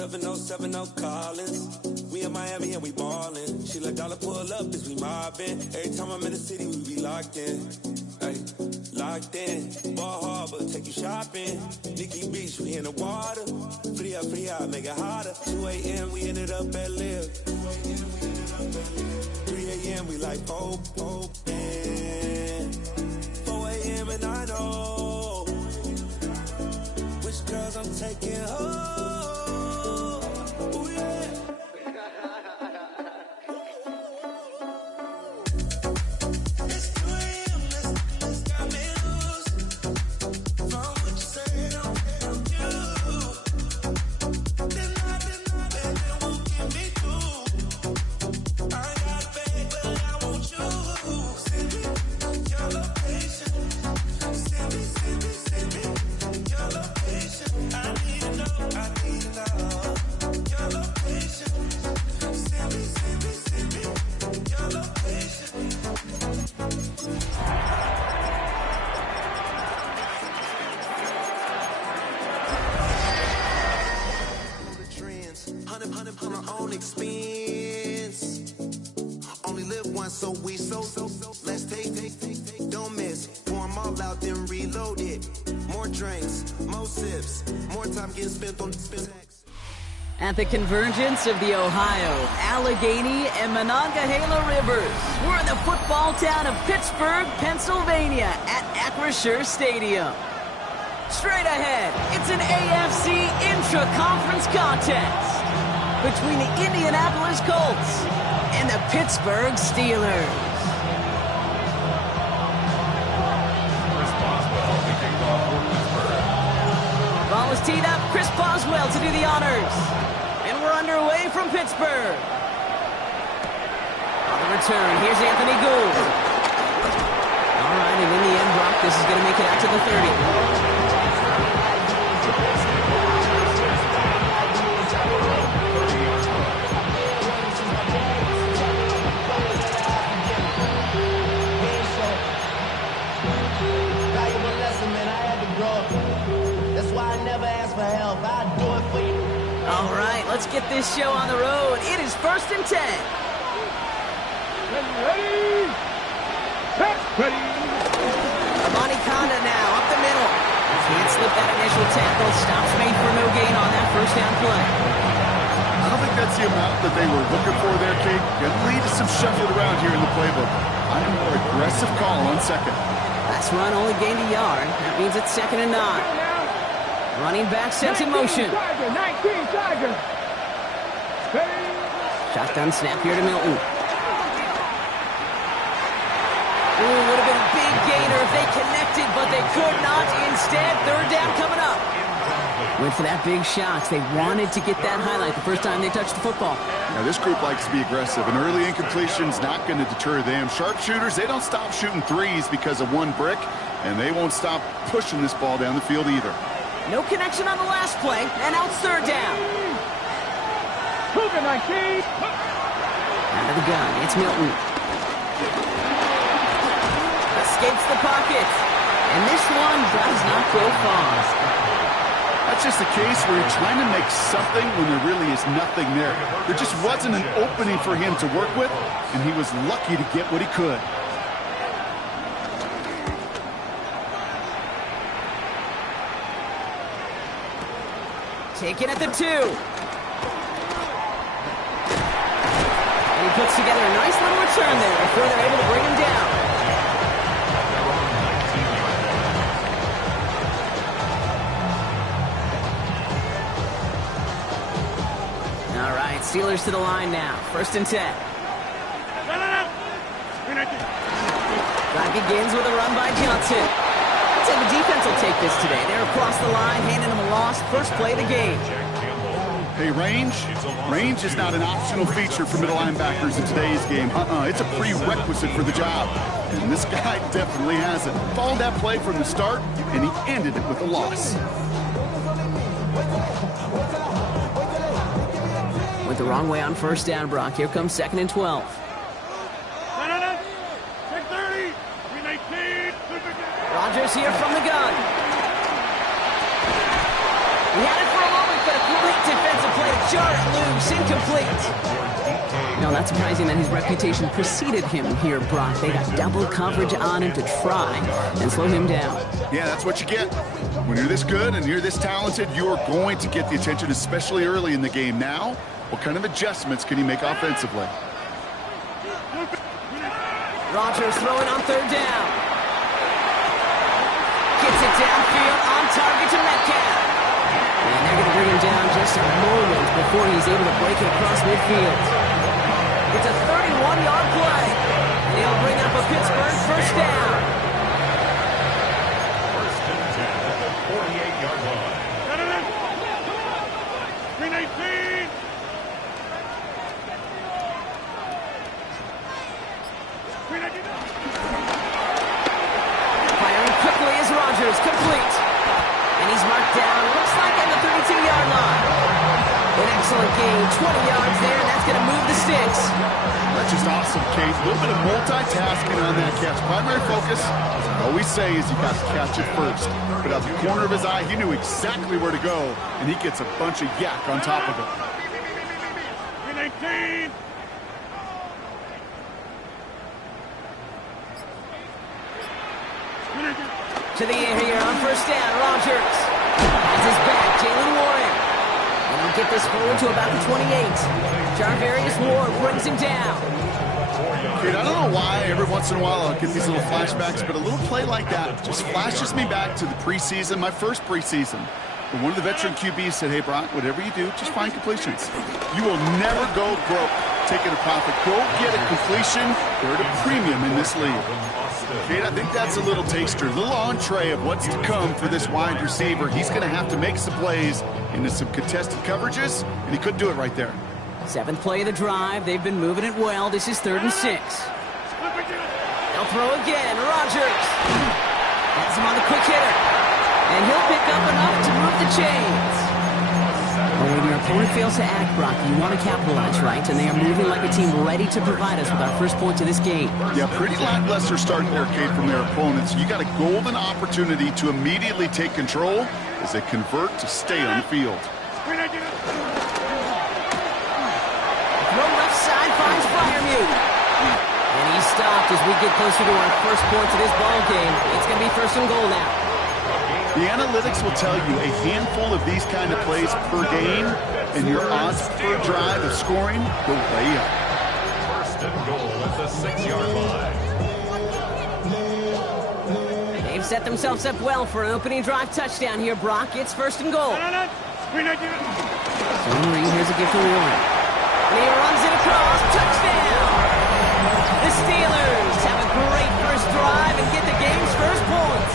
707 Collins. We in Miami and we ballin'. She let dollar pull up as we mobbin'. Every time I'm in the city, we be locked in. Ay, locked in. Ball Harbor, take you shopping. Nikki Beach, we in the water. Free up, make it hotter. 2 a.m. we ended up at Live. 3 a.m. we like Pope. 4 a.m. and I know which girls I'm taking home. So let's take, don't miss. Pour them all out, then reload it. More drinks, more sips, more time getting spent on sex. At the convergence of the Ohio, Allegheny, and Monongahela Rivers, we're in the football town of Pittsburgh, Pennsylvania, at Acrisure Stadium. Straight ahead, it's an AFC intra-conference contest between the Indianapolis Colts and the Pittsburgh Steelers. Ball is teed up. Chris Boswell to do the honors. And we're underway from Pittsburgh. On the return, here's Anthony Gould. All right, and in the end, Brock, this is going to make it out to the 30. All right, let's get this show on the road. It is 1st and 10. Ready? Ready. Amani Kanda now up the middle. Can't slip that initial tackle. Stops made for no gain on that first down play. I don't think that's the amount that they were looking for there, Kate. Gonna lead to some shuffling around here in the playbook. I'm a more aggressive call on second. That's run only gained a yard. That means it's 2nd and 9. Running back sets in motion. 19 Tiger. Shotgun snap here to Milton. Ooh, would have been a big gainer if they connected, but they could not. Instead, 3rd down coming up. Went for that big shot. They wanted to get that highlight the first time they touched the football. Now, this group likes to be aggressive, and early incompletion's not going to deter them. Sharpshooters, they don't stop shooting threes because of one brick, and they won't stop pushing this ball down the field either. No connection on the last play, and now it's 3rd down. Cougar 19. Out of the gun, it's Milton. Escapes the pocket. And this one does not go far. That's just a case where you're trying to make something when there really is nothing there. There just wasn't an opening for him to work with, and he was lucky to get what he could. Taken at the 2. And he puts together a nice little return there before they're able to bring him down. All right, Steelers to the line now. 1st and 10. Drive begins with a run by Johnson. I'd say the defense will take this today. They're across the line, handing them a loss. First play of the game. Hey, range is not an optional feature for middle linebackers in today's game. It's a prerequisite for the job. And this guy definitely has it. Followed that play from the start, and he ended it with a loss. Went the wrong way on 1st down, Brock. Here comes 2nd and 12. Rodgers here from the gun. He had it for a moment, but a great defensive play to Jar it loose, incomplete. No, not surprising that his reputation preceded him here, Brock. They got double coverage on him to try and slow him down. Yeah, that's what you get. When you're this good and you're this talented, you're going to get the attention, especially early in the game. Now, what kind of adjustments can he make offensively? Rodgers throwing on third down. Gets it downfield, on target to Metcalf. And they're going to bring him down just a moment before he's able to break it across midfield. It's a 31-yard play. And he'll bring up a Pittsburgh first down. First and 10 at the 48-yard line. Green 18. Firing quickly is Rodgers, complete. And he's marked down, looks like at the 32-yard line. An excellent gain, 20 yards there, and that's going to move the sticks. That's just awesome, Kate. A little bit of multitasking on that catch. Primary focus, as I always say, is you got to catch it first. But out the corner of his eye, he knew exactly where to go, and he gets a bunch of yak on top of it. Green 18. To the air here on first down, Rodgers. It's his back, Jalen Warren. And he'll get this forward to about the 28. Jarvarius Ward brings him down. Kate, I don't know why every once in a while I'll get these little flashbacks, but a little play like that just flashes me back to the preseason, my first preseason. When one of the veteran QBs said, hey, Brock, whatever you do, just find completions. You will never go broke taking a profit. Go get a completion. They're at a premium in this league. Kate, I think that's a little taster, a little entree of what's to come for this wide receiver. He's going to have to make some plays into some contested coverages, and he couldn't do it right there. Seventh play of the drive. They've been moving it well. This is 3rd and 6. They'll throw again. Rodgers has him on the quick hitter. And he'll pick up enough to move the chains. Well, when your opponent fails to act, Brock, you want to capitalize, right? And they are moving like a team ready to provide us with our first points of this game. Yeah, pretty lackluster start there, Kate, from their opponents. You got a golden opportunity to immediately take control as they convert to stay on the field. Throw left side finds Freiermuth. And he's stopped as we get closer to our first points of this ball game. It's going to be 1st and goal now. The analytics will tell you a handful of these kind of plays per game, and your odds per drive of scoring go way up. First and goal at the 6-yard line. They've set themselves up well for an opening drive touchdown here, Brock. It's 1st and goal. Zone read, here's a gift to Warren. And he runs it across. Touchdown! The Steelers have a great first drive and get the game's first points.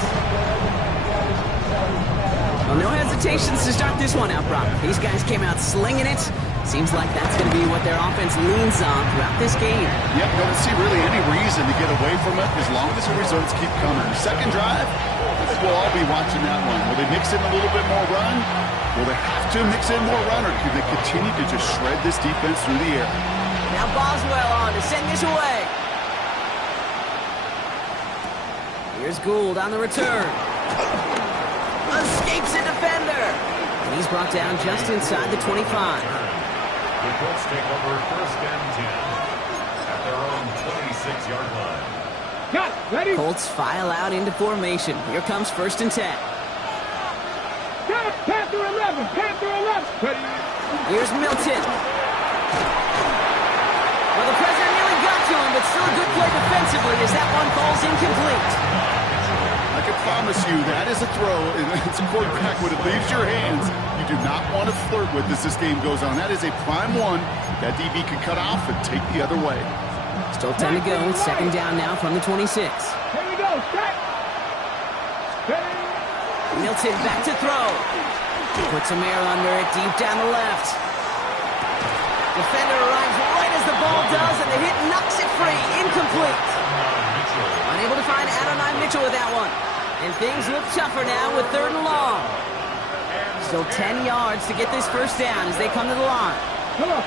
Well, no hesitations to start this one out, Brock. These guys came out slinging it. Seems like that's going to be what their offense leans on throughout this game. Yep, don't see really any reason to get away from it as long as the results keep coming. Second drive, I think we'll all be watching that one. Will they mix in a little bit more run? Will they have to mix in more run, or can they continue to just shred this defense through the air? Now Boswell on to send this away. Here's Gould on the return. Escapes a defender. And he's brought down just inside the 25. The Colts take over 1st and 10 at their own 26-yard line. Cut. Ready. Colts file out into formation. Here comes 1st and 10. Cut. Panther 11. Panther 11. Ready. Here's Milton. Well, the pressure nearly got to him, but still a good play defensively as that one falls incomplete. I can promise you that is a throw, and it's a quarterback when it leaves your hands. You do not want to flirt with as this game goes on. That is a prime one that DB can cut off and take the other way. Still 10 to go. 2nd down now from the 26. Here we go. Set. Milton back to throw. Puts some air under it deep down the left. Defender arrives right as the ball does, and the hit knocks it free. Incomplete. Unable to find Adonai Mitchell with that one. And things look tougher now with 3rd and long. Still 10 yards to get this first down as they come to the line. Come on.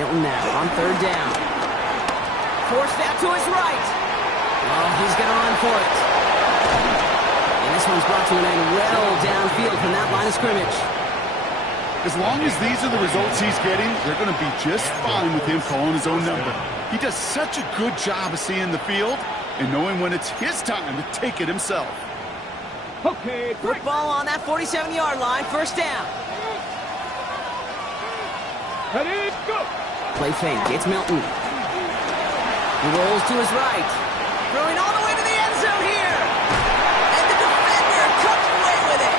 Milton now on 3rd down. Forced out to his right. Oh, he's going to run for it. And this one's brought to an end well downfield from that line of scrimmage. As long as these are the results he's getting, they're going to be just fine with him calling his own number. He does such a good job of seeing the field and knowing when it's his time to take it himself. Okay, Football on that 47-yard line, first down. ready, go. Play fake, it's Milton. He rolls to his right. Throwing all the way to the end zone here. And the defender comes away with it.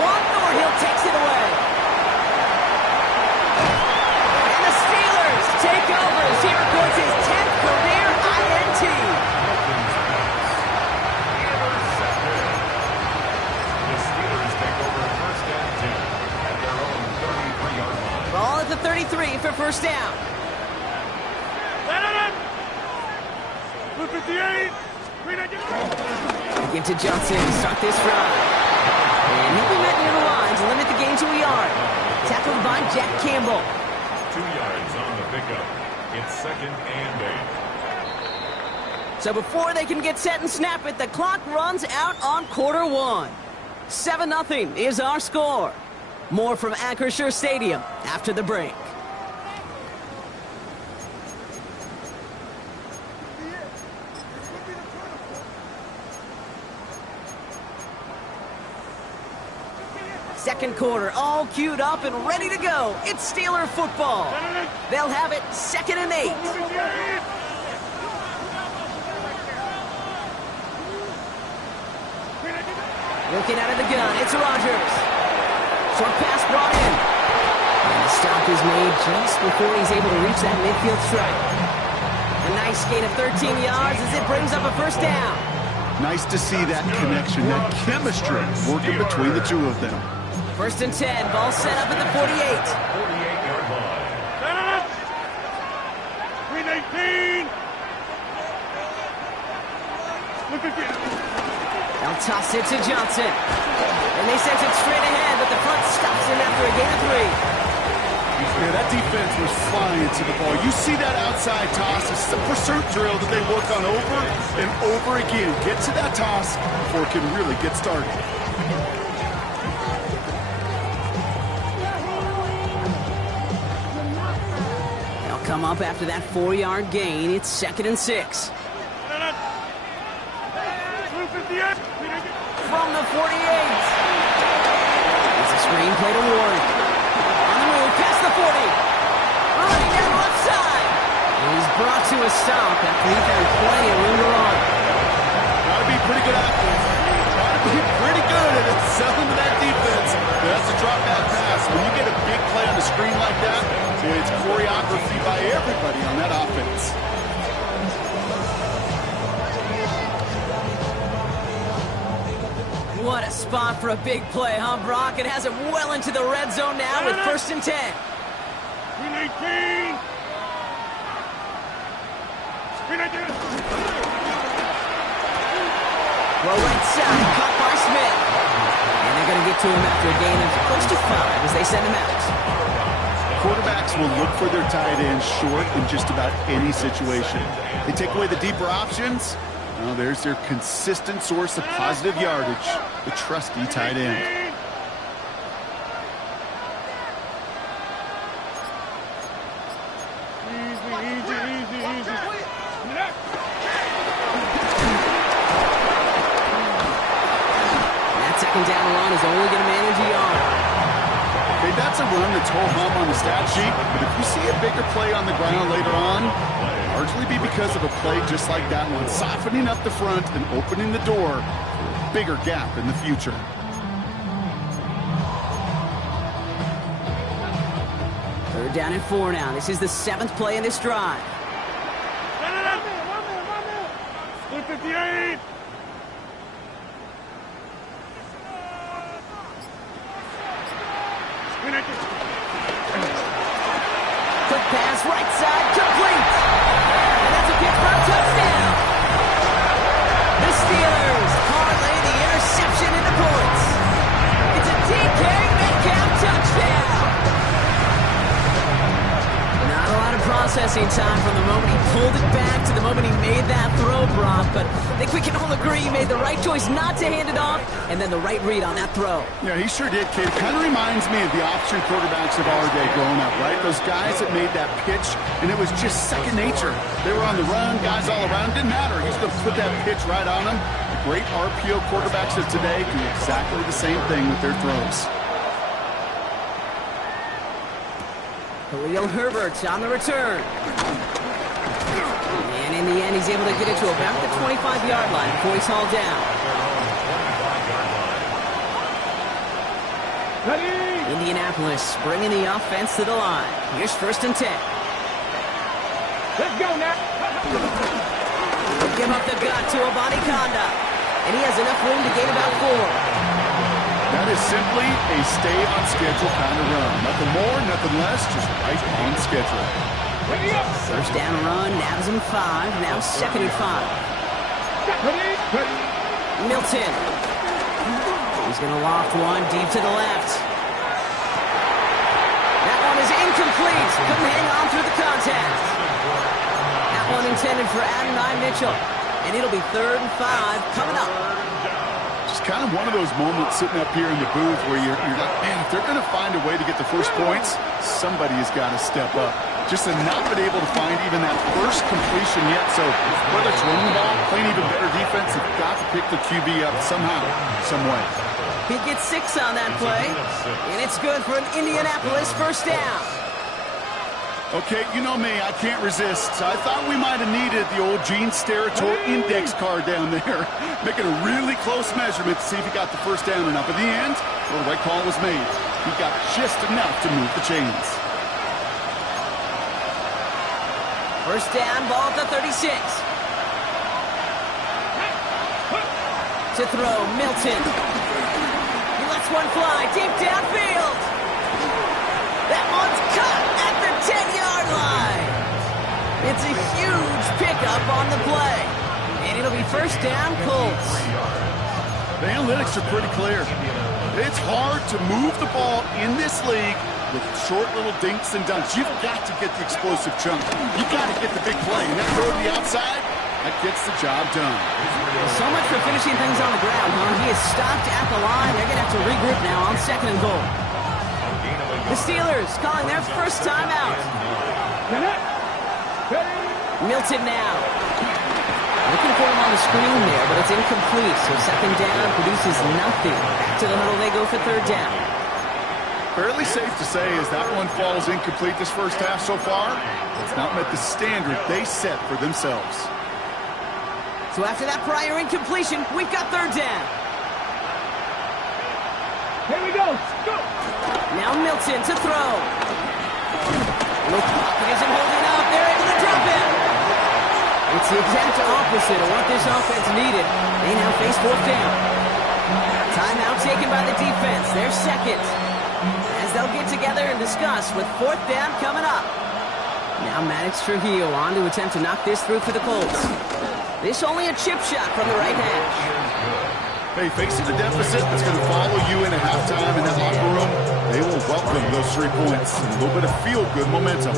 Juan Thornhill takes it away. And the Steelers take over as he records his 10th career INT. The Steelers take over first and 10 at their own 33-yard line. Ball at the 33 for first down. Blue 58. Give to Johnson to start this drive. And he'll be met near the line to limit the gain to a yard. Tackled by Jack Campbell. 2 yards on the pickup. It's second and 8. So before they can get set and snap it, the clock runs out on quarter one. 7-0 is our score. More from Acrisure Stadium after the break. Second quarter, all queued up and ready to go. It's Steeler football. They'll have it second and 8. Looking out of the gun, it's Rodgers. Short pass brought in. And the stop is made just before he's able to reach that midfield strike. A nice gain of 13 yards as it brings up a first down. Nice to see that connection, that chemistry working between the two of them. First and 10, ball set up at the 48. 48-yard line. Green 18. Look at this. They'll toss it to Johnson. And they send it straight ahead, but the front stops him after a gain of 3. Yeah, that defense was flying to the ball. You see that outside toss. It's the pursuit drill that they work on over and over again. Get to that toss before it can really get started. They'll come up after that 4-yard gain. It's second and 6. From the 48. It's a screen play to Ward. On the move, past the 40. Running down the left side. He's brought to a stop after he found plenty of room to run. Gotta be pretty good at it. Gotta be pretty good at selling to that defense. That's a drop back pass. When you get a big play on the screen like that, it's choreography by everybody on that offense. What a spot for a big play, huh, Brock? It has it well into the red zone now with first and 10. Green 18. Green 18. Well, right side, caught by Smith. And they're going to get to him after a gain of close to 5 as they send him out. Quarterbacks will look for their tight ends short in just about any situation. They take away the deeper options. Well, there's their consistent source of positive yardage, the trusty tight end. Easy. That second down run is only going to manage a yard. Okay, that's a run that's ho-hum on the stat sheet, but if you see a bigger play on the ground later on, largely be because of a play just like that one, softening up the front and opening the door for a bigger gap in the future. Third down and 4 now. This is the 7th play in this drive. Blue 58. Green 18. Quick pass, right side, complete. And that's a Pittsburgh touchdown. The Steelers parlay the interception into points. It's a DK Metcalf touchdown. Not a lot of processing time from the moment he pulled it back to the moment he made that throw, Brock, but I think we can all agree he made the right choice not to hand it off, and then the right read on that throw. Yeah, he sure did, kid. Kind of reminds me of the option quarterbacks of our day growing up, right? Those guys that made that pitch, and it was just second nature. They were on the run, guys all around. Didn't matter. He's going to put that pitch right on them. The great RPO quarterbacks of today do exactly the same thing with their throws. Khalil Herbert on the return. And in the end, he's able to get it to about the 25-yard line before he's hauled down. Indianapolis bringing the offense to the line. Here's 1st and 10. Let's go now. Give up the gut to Abani Kanda. And he has enough room to gain about 4. That is simply a stay-on-schedule kind of run. Nothing more, nothing less, just right on schedule. First down run, nabs him 5, now 2nd and 5. Milton. He's going to loft one deep to the left. That one is incomplete. Couldn't hang on through the contact. That one intended for Adonai Mitchell. And it'll be 3rd and 5 coming up. Kind of one of those moments sitting up here in the booth where you're like, man, if they're going to find a way to get the first points, somebody has got to step up. Just to not been able to find even that first completion yet. So whether it's running the ball, playing even better defense, they've got to pick the QB up somehow, some way. He gets 6 on that play, and it's good for an Indianapolis first down. Okay, you know me, I can't resist. I thought we might have needed the old Gene Steratore index card down there, making a really close measurement to see if he got the first down or not. But in the end, well, the right call was made. He got just enough to move the chains. First down, ball at the 36. To throw, Milton. He lets one fly deep downfield. That one's cut at the 10-yard line. It's a huge pickup on the play. And it'll be first down, Colts. The analytics are pretty clear. It's hard to move the ball in this league with short little dinks and dunks. You've got to get the explosive chunk. You've got to get the big play. And that throw to the outside, that gets the job done. So much for finishing things on the ground, huh? He is stopped at the line. They're going to have to regroup now on 2nd and goal. The Steelers calling their first time out. Milton now. Looking for him on the screen there, but it's incomplete. So 2nd down produces nothing. Back to the huddle they go for 3rd down. Fairly safe to say as that one falls incomplete this first half so far, it's not met the standard they set for themselves. So after that prior incompletion, we've got 3rd down. Here we go. Go. Now Milton to throw. No pocket isn't holding up. They're able to drop him. It's the exact opposite of what this offense needed. They now face 4th down. Timeout taken by the defense. They're 2nd. As they'll get together and discuss with 4th down coming up. Now Maddox Trujillo on to attempt to knock this through for the Colts. This only a chip shot from the right hash. Hey, facing the deficit that's going to follow you into halftime in that locker room, they will welcome those 3 points and a little bit of feel-good momentum.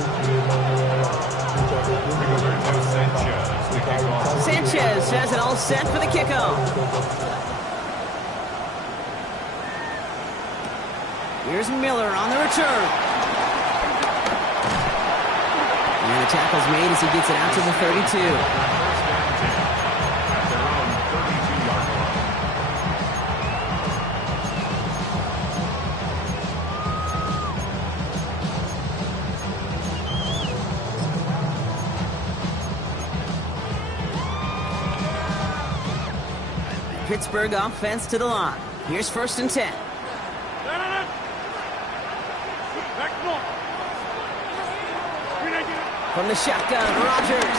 Sanchez has it all set for the kickoff. Here's Miller on the return. And the tackle's made as he gets it out to the 32. Pittsburgh offense to the line. Here's 1st and 10. From the shotgun, Rodgers.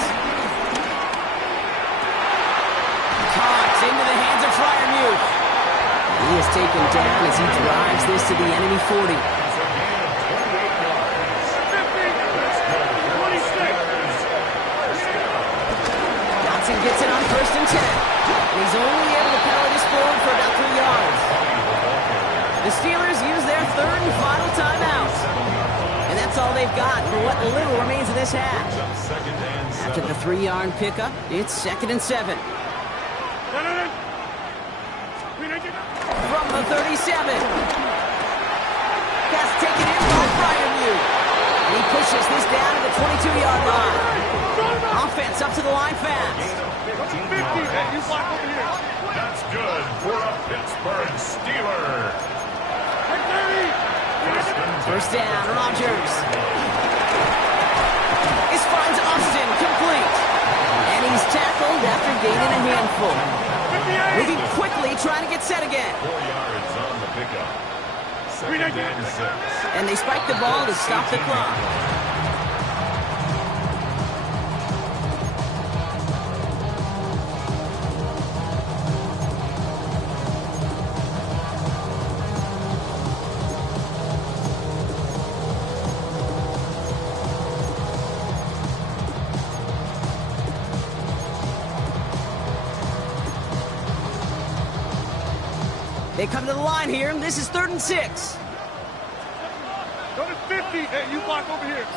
Caught into the hands of Freiermuth. He is taken down as he drives this to the enemy 40. Johnson gets it on 1st and 10. He's only able to power this forward for about 3 yards. The Steelers use their 3rd and final timeout. And that's all they've got for what little remains of this half. After the 3-yard pickup, it's 2nd and 7. From the 37. Pass taken in by Bryant. And he pushes this down to the 22-yard line. Offense up to the line fast. That's good for a Pittsburgh Steeler. First down, Rodgers. This finds Austin complete. And he's tackled after gaining a handful. Moving quickly, trying to get set again. 4 yards on the pickup. 2nd and 6. And they spike the ball to stop the clock. They come to the line here, and this is 3rd and 6. Go to 50. Hey, you block over here.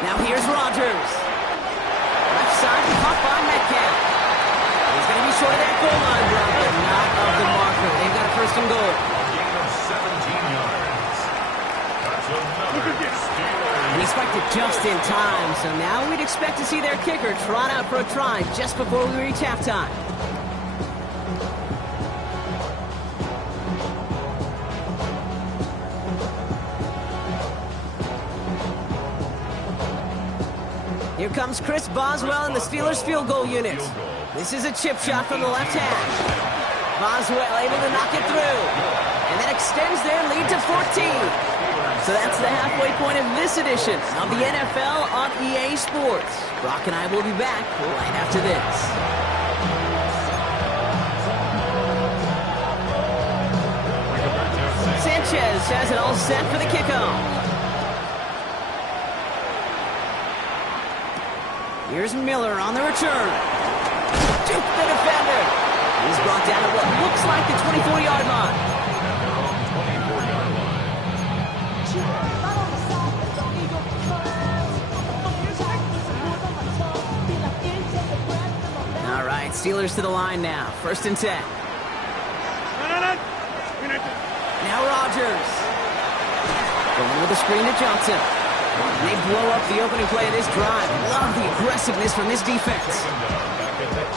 Now here's Rodgers. Left side, caught by Metcalf. He's going to be short of that goal line, Brown, but not of the marker. They've got a 1st and goal. Gain of 17 yards. That's another Steeler. And he spiked it just in time, so now we'd expect to see their kicker trot out for a try just before we reach halftime. Here comes Chris Boswell in the Steelers field goal unit. This is a chip shot from the left hash. Boswell able to knock it through. And that extends their lead to 14. So that's the halfway point of this edition of the NFL on EA Sports. Brock and I will be back right after this. Sanchez has it all set for the kickoff. Here's Miller on the return. Juke the defender. He's brought down to what looks like the 24-yard line. All right, Steelers to the line now. 1st and 10. Now Rodgers. Going with a screen to Johnson. They blow up the opening play of this drive. Love the aggressiveness from this defense.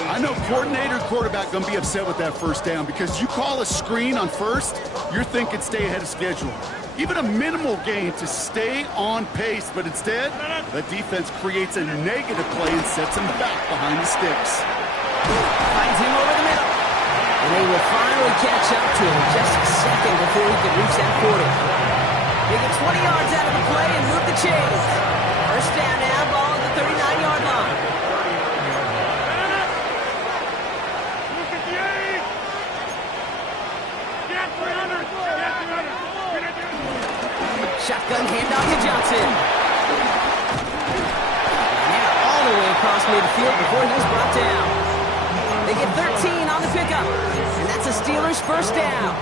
I know coordinator quarterback going to be upset with that 1st down because you call a screen on 1st, you're thinking stay ahead of schedule. Even a minimal gain to stay on pace, but instead, the defense creates a negative play and sets him back behind the sticks. Finds him over the middle. And they will finally catch up to him just a second before he can reach that 40. They get 20 yards out of the play and move the chains. 1st down now, ball at the 39-yard line. Shotgun handoff to Johnson. Now all the way across midfield before he was brought down. They get 13 on the pickup, and that's a Steelers 1st down.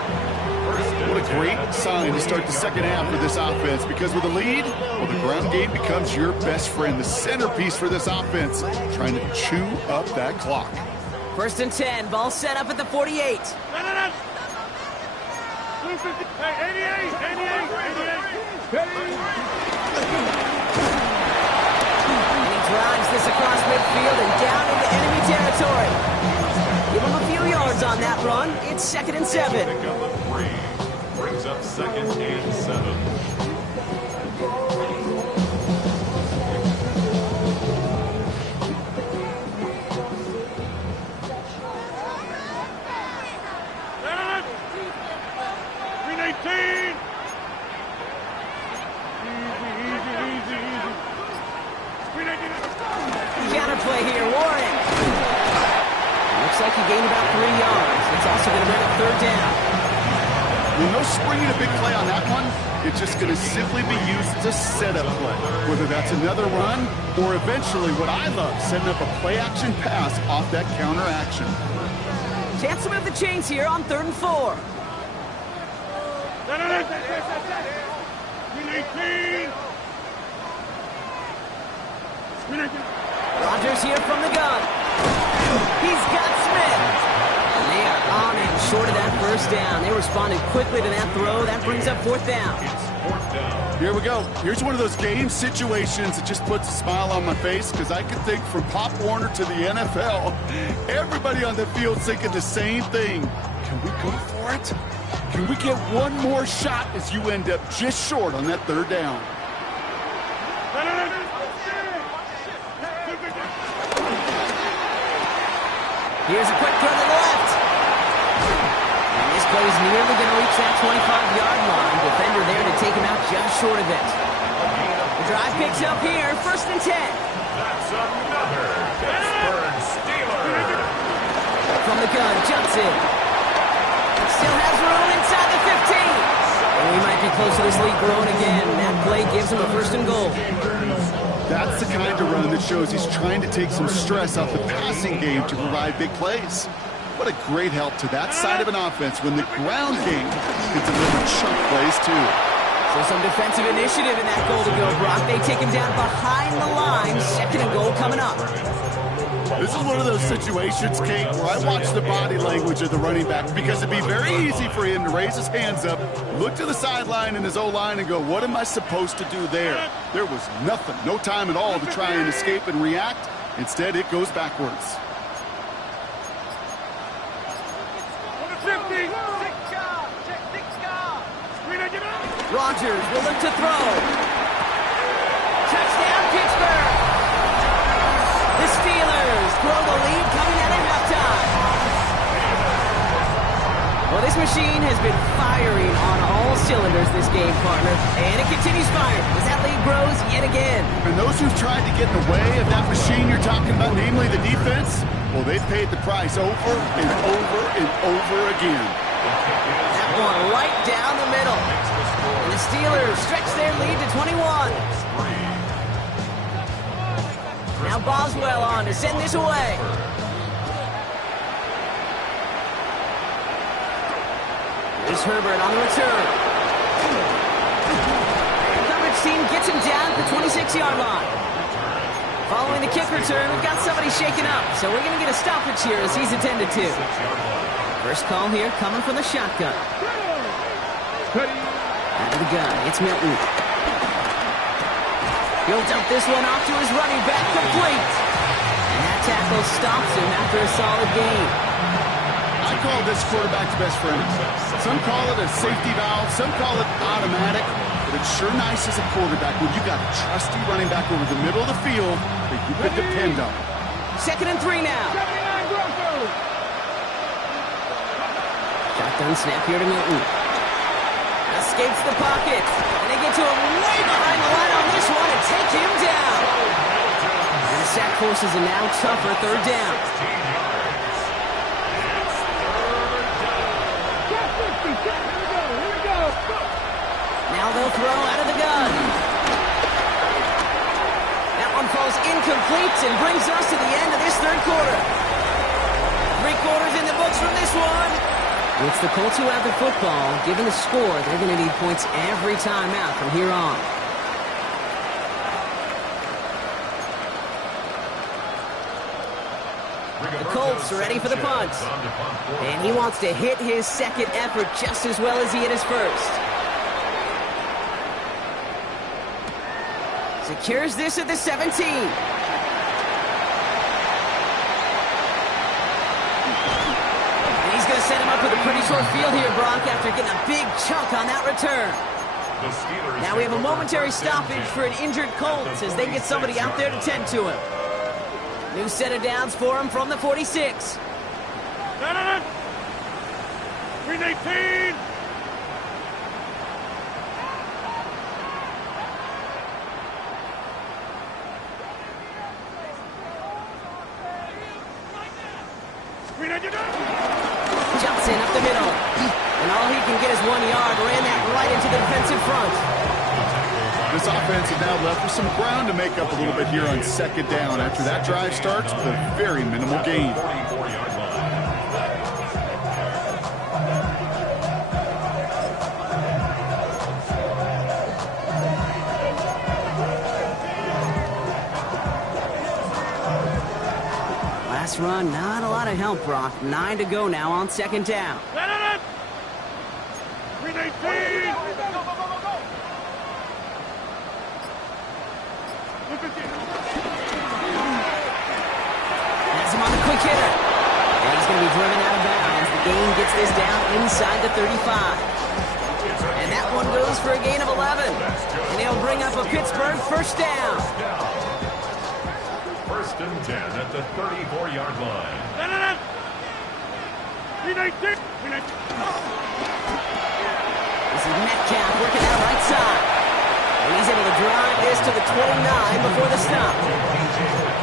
What a great sign to start the 2nd half for this offense, because with a lead, well, the ground game becomes your best friend, the centerpiece for this offense, trying to chew up that clock. 1st and 10, ball set up at the 48. And he drives this across midfield and down into enemy territory. Give him a few yards on that run. It's 2nd and 7. Pickup of 3. Brings up 2nd and 7. Counterplay here, Warren. Looks like he gained about 3 yards. It's also going to bring up 3rd down. With no springing a big play on that one, it's just going to simply be used as a setup play. Whether that's another run or eventually what I love, setting up a play-action pass off that counter action. Chance to move the chains here on 3rd and 4. Rodgers here from the gun. He's got Smith. And they are on it short of that first down. They responded quickly to that throw. That brings up fourth down. Here we go. Here's one of those game situations that just puts a smile on my face because I can think from Pop Warner to the NFL, everybody on the field's thinking the same thing. Can we go for it? Can we get one more shot as you end up just short on that third down? Here's a quick throw to the left. And this play is nearly going to reach that 25-yard line. Defender there to take him out just short of it. The drive picks up here, 1st and 10. That's another Pittsburgh Steeler. From the gun, Johnson. Still has room inside the 15. And we might be close to this lead growing again. That play gives him a 1st and goal. That's the kind of run that shows he's trying to take some stress off the passing game to provide big plays. What a great help to that side of an offense when the ground game can deliver chunk plays too. So some defensive initiative in that goal to go, Brock. They take him down behind the line. 2nd and goal coming up. This is one of those situations, Kate, where I watch the body language of the running back because it'd be very easy for him to raise his hands up, look to the sideline in his O-line and go, what am I supposed to do there? There was nothing, no time at all to try and escape and react. Instead, it goes backwards. Rodgers will look to throw. Touchdown, Pittsburgh. The Steelers grow the lead coming out of halftime. Well, this machine has been firing on all cylinders this game, partner. And it continues firing as that lead grows yet again. And those who've tried to get in the way of that machine you're talking about, namely the defense, well, they've paid the price over and over and over again. That one right down the middle. And the Steelers stretch their lead to 21. Now Boswell on to send this away. Here's Herbert on the return. The coverage team gets him down at the 26-yard line. Following the kick return, we've got somebody shaken up, so we're going to get a stoppage here as he's attended to. First call here coming from the shotgun. Out of the gun, it's Milton. He'll dump this one off to his running back, complete. And that tackle stops him after a solid gain. I call this quarterback's best friend. Some call it a safety valve, some call it automatic, but it's sure nice as a quarterback when you got a trusty running back over the middle of the field that you could depend on. 2nd and 3 now. Shotgun snap here to Milton. Escapes the pocket. And they get to him way behind the line on this one and take him down. And the sack forces a now tougher 3rd down. Now they'll throw out of the gun. That one falls incomplete and brings us to the end of this 3rd quarter. 3 quarters in the books from this one. It's the Colts who have the football. Given the score, they're going to need points every time out from here on. The Colts are ready for the punt. And he wants to hit his 2nd effort just as well as he hit his 1st. Secures this at the 17. Going to set him up with a pretty short field here, Brock, after getting a big chunk on that return. Now we have a momentary stoppage for an injured Colts as they get somebody out there to tend to him. New set of downs for him from the 46. Green 18. Johnson up the middle. And all he can get is 1 yard. Ran that right into the defensive front. This offense is now left with some ground to make up a little bit here on 2nd down after that drive starts with a very minimal gain. pass run, not a lot of help, Brock. 9 to go now on second down. Has him on the quick hitter. And he's going to be driven out of bounds. The gain gets this down inside the 35. And that one goes for a gain of 11. And he'll bring up a Pittsburgh first down. First and 10 at the 34-yard line. This is Metcalf working out right side. And he's able to drive this to the 29 before the stop.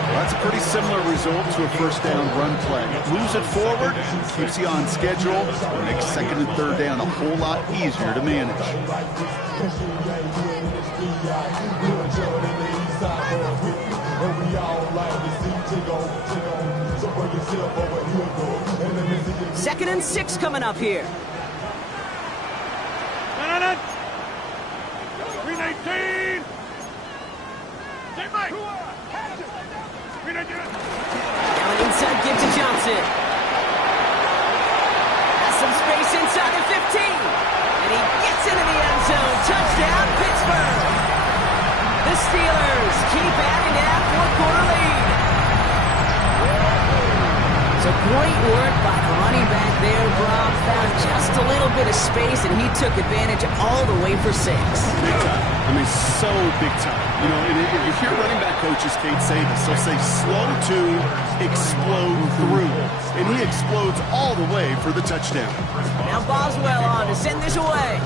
Well, that's a pretty similar result to a first down run play. Moves it forward, keeps you on schedule, and makes second and third down a whole lot easier to manage. Second and 6 coming up here. Now an inside give to Johnson. Has some space inside the 15. And he gets into the end zone. Touchdown, Pittsburgh. The Steelers keep adding to that fourth-quarter lead. So great work by the running back there, Brock. Found just a little bit of space, and he took advantage all the way for 6. Big time. I mean, so big time. You know, and if you hear running back coaches, Kate, say this, they'll say slow to explode through. And he explodes all the way for the touchdown. Now Boswell on to send this away.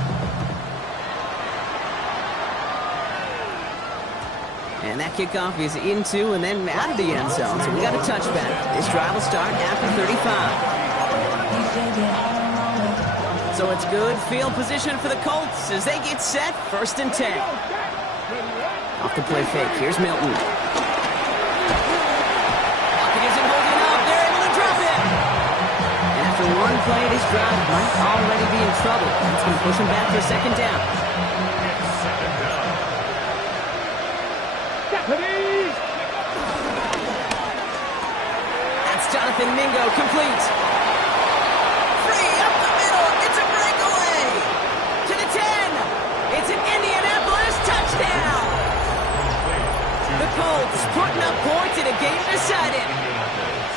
And that kickoff is into and then out of the end zone. So we got a touchback. This drive will start after 35. So it's good field position for the Colts as they get set. First and 10. Off the play fake. Here's Milton. Pocket isn't holding up. They're able to drop it. And after one play, this drive might already be in trouble. That's going to push him back for a second down. That's Jonathan Mingo, complete. Free up the middle. It's a breakaway. To the 10. It's an Indianapolis touchdown. The Colts putting up points in a game decided.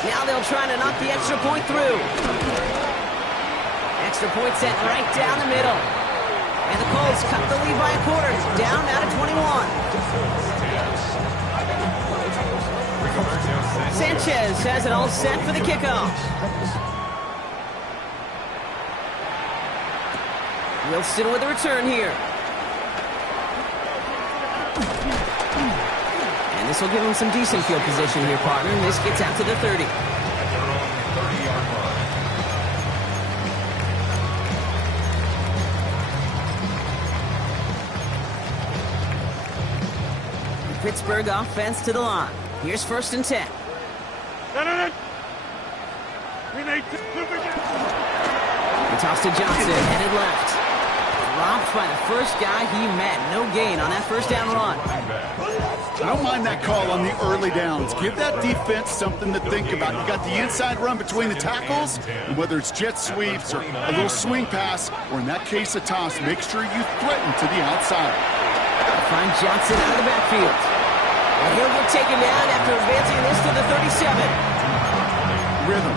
Now they'll try to knock the extra point through. Extra point set right down the middle. And the Colts cut the lead by a quarter. Down out of 21. Sanchez has it all set for the kickoff. Wilson with a return here. And this will give him some decent field position here, partner. And this gets out to the 30. The Pittsburgh offense to the line. Here's first and 10. And toss to Johnson, headed left. Dropped by the first guy he met. No gain on that first down run. I don't mind that call on the early downs. Give that defense something to think about. You got the inside run between the tackles, and whether it's jet sweeps or a little swing pass, or in that case a toss, make sure you threaten to the outside. Find Johnson out of the backfield. And he'll get taken down after advancing this to the 37. Rhythm.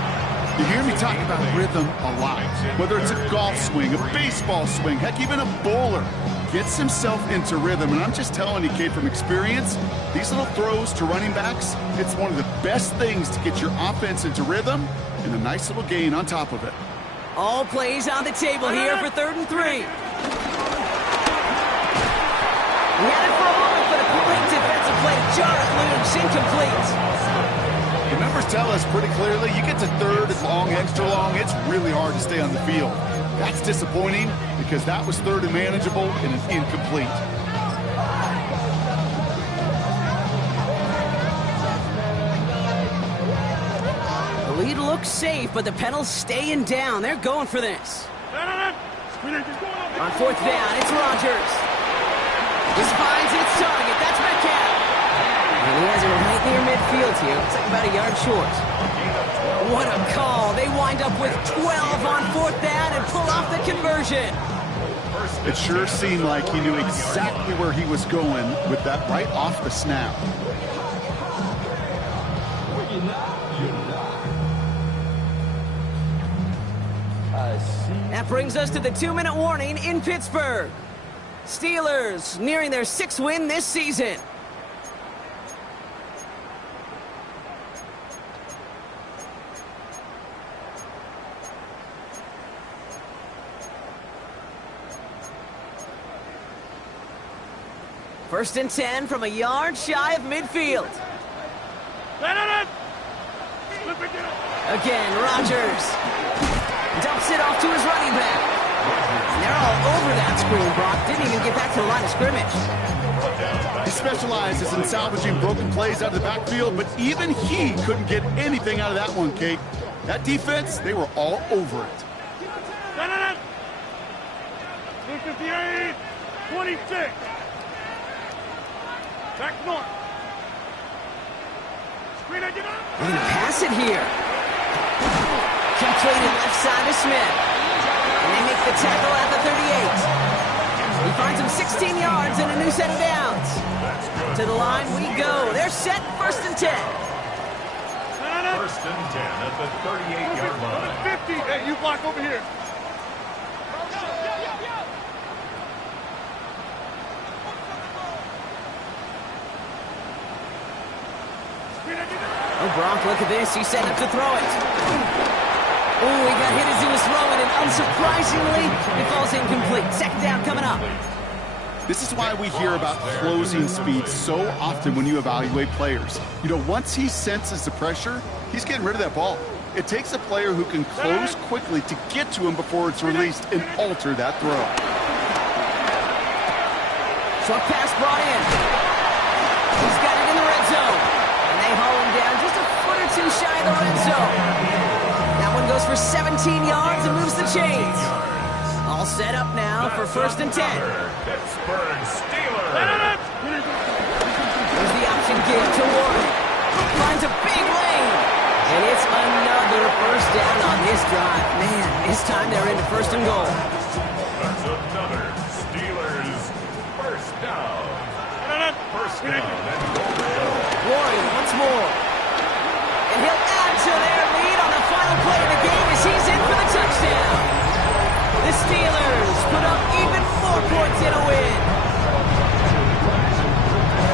You hear me talk about rhythm a lot. Whether it's a golf swing, a baseball swing, heck, even a bowler gets himself into rhythm. And I'm just telling you, Kate, from experience, these little throws to running backs, it's one of the best things to get your offense into rhythm and a nice little gain on top of it. All plays on the table here for 3rd and 3. We had it for a moment, but a great defensive play to jar it loose, incomplete. The numbers tell us pretty clearly, you get to 3rd and long, extra long, it's really hard to stay on the field. That's disappointing because that was 3rd and manageable and an incomplete. The lead looks safe, but the Pedals staying down. They're going for this. On 4th down, it's Rodgers. This finds its target. That's Metcalf. And he has it right near midfield here. Looks like about a yard short. What a call. They wind up with 12 on 4th down and pull off the conversion. It sure seemed like he knew exactly where he was going with that right off the snap. That brings us to the 2-minute warning in Pittsburgh. Steelers nearing their 6th win this season. First and 10 from a yard shy of midfield. Again, Rodgers dumps it off to his running back. And they're all over that screen, Brock. Didn't even get back to the line of scrimmage. He specializes in salvaging broken plays out of the backfield, but even he couldn't get anything out of that one, Kate. That defense, they were all over it. 58, 26. Back north. They're going to pass it here. Completed left side to Smith. And they make the tackle at the 38. He finds him 16 yards and a new set of downs. To the line we go. They're set, 1st and 10. 1st and 10 at the 38-yard line. 50. Hey, you block over here. Oh, Brock, look at this. He's set up to throw it. Oh, he got hit as he was throwing it. Unsurprisingly, it falls incomplete. 2nd down coming up. This is why we hear about closing speed so often when you evaluate players. You know, once he senses the pressure, he's getting rid of that ball. It takes a player who can close quickly to get to him before it's released and alter that throw. Short pass brought in. He's got it in the red zone. And they haul him down just a foot or two shy of the red zone. That one goes for 17 yards and moves the chains. All set up now for 1st and 10. Pittsburgh Steelers. There's the option give to Warren. Finds a big lane. And it's another 1st down on this drive. Man, this time they're into 1st and goal. That's another Steelers 1st down. 1st down and goal. Warren once more. And he'll add to their lead on the final play of the game as he's in for the touchdown. The Steelers put up even more points in a win.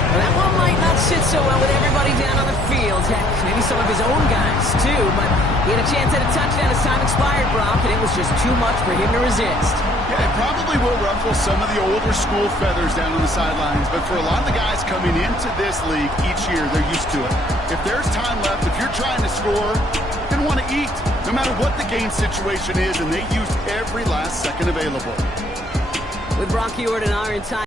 Well, that one might not sit so well with everybody down on the field. Heck, maybe some of his own guys, too. But he had a chance at a touchdown as time expired, Brock, and it was just too much for him to resist. Yeah, it probably will ruffle some of the older school feathers down on the sidelines, but for a lot of the guys coming into this league each year, they're used to it. If there's time left, if you're trying to score, you're going to want to eat, no matter what the game situation is, and they used every last second available. With Brock Ewart and Iron Time.